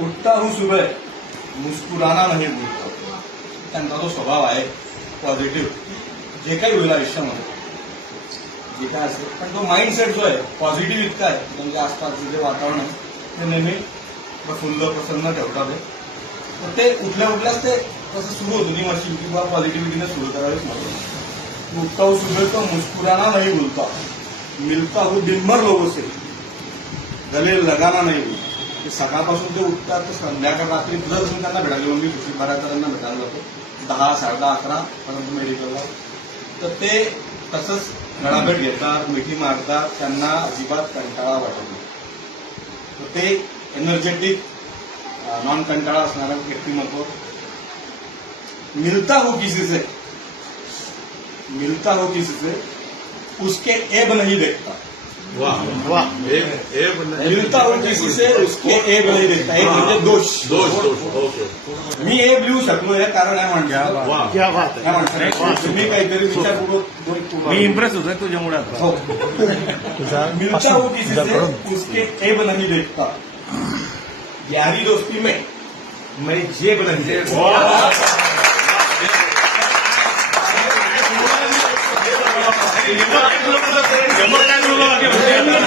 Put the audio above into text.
उठता हूं सुबह मुस्कुराना नाही भूलता. त्यांचा तो स्वभाव आहे पॉझिटिव्ह. जे काही होईल आयुष्यामध्ये जे काय असेल पण तो माइंडसेट जो आहे पॉझिटिव्ह इतका आहे म्हणजे आसपासचं जे वातावरण आहे ते नेहमी प्रफुल्ल प्रसन्न ठेवतात. तर ते उठल्या उठल्याच ते कसं सुरू होतं नी मशीन किंवा पॉझिटिव्हिटीने सुरू करावीच नको. उठता हूं सुबह तो मुस्कुराना नाही भूलता, मिलता हूं दिनभर लोगों से, गले लगाना नाही भूलता. ते सकाळपासून ते उठतात तर संध्याकाळ रात्री जर तुम्ही त्यांना भेटायला मी बऱ्याच जणांना भेटायला जातो 10, 11:30 पर्यंत मेडिकलला. तर ते तसंच गळाभेट घेतात, मिठी मारतात, त्यांना अजिबात कंटाळा वाटत नाही. तर ते एनर्जेटिक नॉन कंटाळा असणारं व्यक्तिमत्व. मिलता हो किसी से उसके एब नहीं देखता. वाह वाह. मिलता हो किसी से उसके एब नहीं देखता. एक म्हणजे दोष. मी एब लिहू शकलो हे कारण आहे म्हणतो. क्या बात आहे. तुम्ही काहीतरी विचारपूर्वक मी इम्प्रेस होतोय तुझ्यामुळे आता. हो. मिलता हो किसी से उसके एब नहीं देखता. यारी दोस्ती में मेरी जेब नहीं देखता.